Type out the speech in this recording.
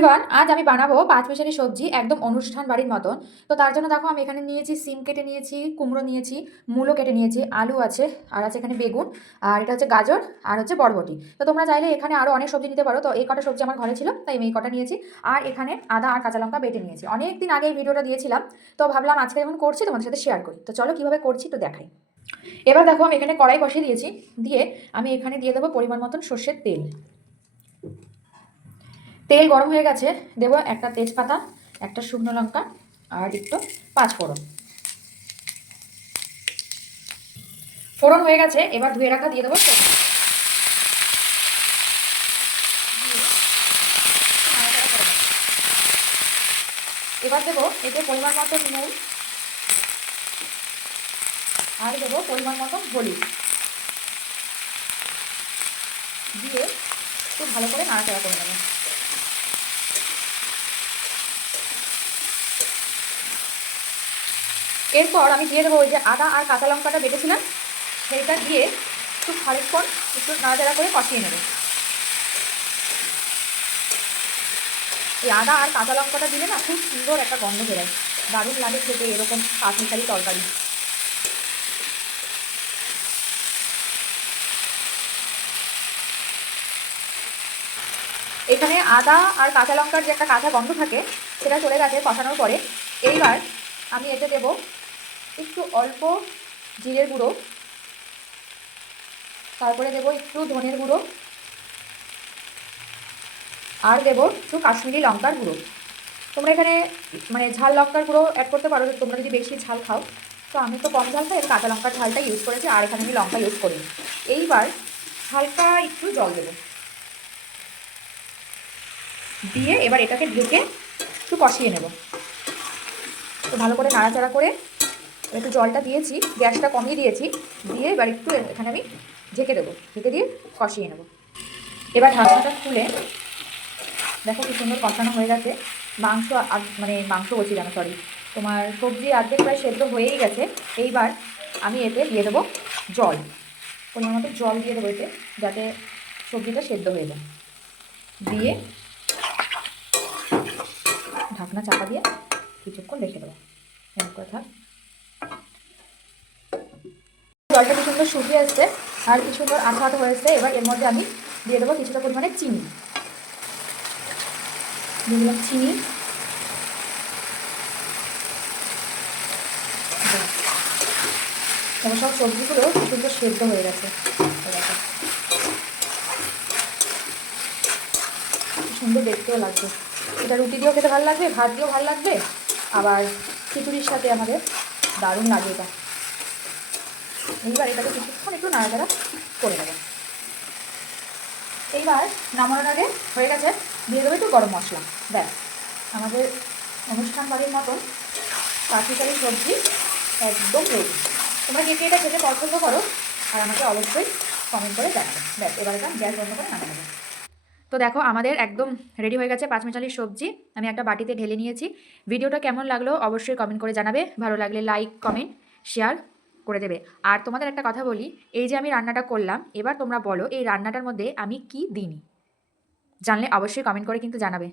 Everyone, আজ আমি বানাবো পাঁচমিশালি সবজি একদম অনুষ্ঠান বাড়ির মতন। তো তার জন্য দেখো আমি এখানে নিয়েছি সিম কেটে নিয়েছি, কুমড়ো নিয়েছি, মূলো কেটে নিয়েছি, আলু আছে, আর আছে এখানে বেগুন, আর এটা হচ্ছে গাজর, আর হচ্ছে বরবটি। তো তোমরা চাইলে এখানে আরও অনেক সবজি নিতে পারো। তো এই কটা সবজি আমার ঘরে ছিল তাই আমি এই কটা নিয়েছি। আর এখানে আদা আর কাঁচা লঙ্কা বেটে নিয়েছি। অনেক দিন আগে এই ভিডিওটা দিয়েছিলাম, তো ভাবলাম আজকে যখন করছি তোমাদের সাথে শেয়ার করি। তো চলো কীভাবে করছি তো দেখাই। এবার দেখো আমি এখানে কড়াই বসিয়ে দিয়েছি, দিয়ে আমি এখানে দিয়ে দেবো পরিমাণ মতন সর্ষের তেল। তেল গরম হয়ে গেছে, দেবো একটা তেজপাতা, একটা শুকনো লঙ্কা, আর একটু পাঁচফোড়ন। ফোড়ন হয়ে গেছে, এবার ধুয়ে রাখা দিয়ে দেবো। এবার দেবো এতে পরিমাণ মতন নুন, আর দেবো পরিমাণ মতন হলুদ, দিয়ে একটু ভালো করে নাড়াচাড়া করে নেবো। এরপর আমি দিয়ে দেবো ওই যে আদা আর কাঁচা লঙ্কাটা বেটেছিলাম, সেইটা দিয়ে একটু খানিকক্ষণ একটু নাড়াচাড়া করে কষিয়ে নেব। এই আদা আর কাঁচা লঙ্কাটা দিলে না খুব সুন্দর একটা গন্ধ বেরোয়, দারুণ লাগে খেতে এরকম পাঁচমিশালি তরকারি। এখানে আদা আর কাঁচা লঙ্কার যে একটা কাঁচা গন্ধ থাকে সেটা চলে গেছে কষানোর পরে। এইবার আমি এতে দেব একটু অল্প জিরের গুঁড়ো, তারপরে দেব একটু ধনের গুঁড়ো, আর দেব একটু কাশ্মীরি লঙ্কার গুঁড়ো। তোমরা এখানে মানে ঝাল লঙ্কার গুঁড়ো অ্যাড করতে পারো তোমরা যদি বেশি ঝাল খাও। তো আমি তো কম ঝাল খাই, আমি কাঁচা লঙ্কার ঝালটা ইউজ করেছি, আর এখানে আমি লঙ্কা ইউজ করি। এইবার হালকা একটু জল দেবো, দিয়ে এবার এটাকে ঢেকে একটু কষিয়ে নেব। তো ভালো করে নাড়াচাড়া করে একটু জলটা দিয়েছি, গ্যাসটা কমিয়ে দিয়েছি, দিয়ে এবার একটু এখানে আমি ঢেকে দেবো, ঢেকে দিয়ে কষিয়ে নেব। এবার ঢাকনাটা খুলে দেখো কি সুন্দর কষানো হয়ে গেছে। মাংস মানে মাংস বলছি কেন, সরি, তোমার সবজি অর্ধেক প্রায় সেদ্ধ হয়েই গেছে। এইবার আমি এতে দিয়ে দেবো জল, পরিমাণ মতো জল দিয়ে দেবো এতে, যাতে সবজিটা সেদ্ধ হয়ে যায়। দিয়ে ঢাকনা চাপা দিয়ে কিছুক্ষণ রেখে দেবো, এমন করে থাক। জলটা কি সুন্দর শুকিয়ে আসছে আর কি সুন্দর আঠা আঠা হয়েছে। এবার এর মধ্যে আমি দিয়ে দেবো কিছুটা পরিমাণে চিনি, দিয়ে দিলাম চিনি। তবে সব সবজিগুলো কি সুন্দর সেদ্ধ হয়ে গেছে, সুন্দর দেখতেও লাগবে। এটা রুটি দিয়েও খেতে ভালো লাগবে, ভাত দিয়েও ভালো লাগবে, আবার খিচুড়ির সাথে আমাদের দারুণ লাগে এটা। এইবার এটাকে কিছুক্ষণ একটু নাড়াচাড়া করে নেব। এইবার নামানোর আগে হয়ে গেছে, দিয়ে দেবো একটু গরম মশলা। ব্যাস, আমাদের অনুষ্ঠান বাড়ির মতন পাঁচমিশালি সবজি একদম রেডি। তোমরা কে কে এটা খেতে পছন্দ করো আর আমাকে অবশ্যই কমেন্ট করে জানাবে। ব্যাস, এবার এটা গ্যাস বন্ধ করে নামিয়ে নেবো। তো দেখো আমাদের একদম রেডি হয়ে গেছে পাঁচমিশালি সবজি, আমি একটা বাটিতে ঢেলে নিয়েছি। ভিডিওটা কেমন লাগলো অবশ্যই কমেন্ট করে জানাবে, ভালো লাগলে লাইক কমেন্ট শেয়ার করে দেবে। আর তোমাদের একটা কথা বলি, এই যে আমি রান্নাটা করলাম, এবার তোমরা বলো এই রান্নাটার মধ্যে আমি কি দিইনি, জানলে অবশ্যই কমেন্ট করে কিন্তু জানাবে।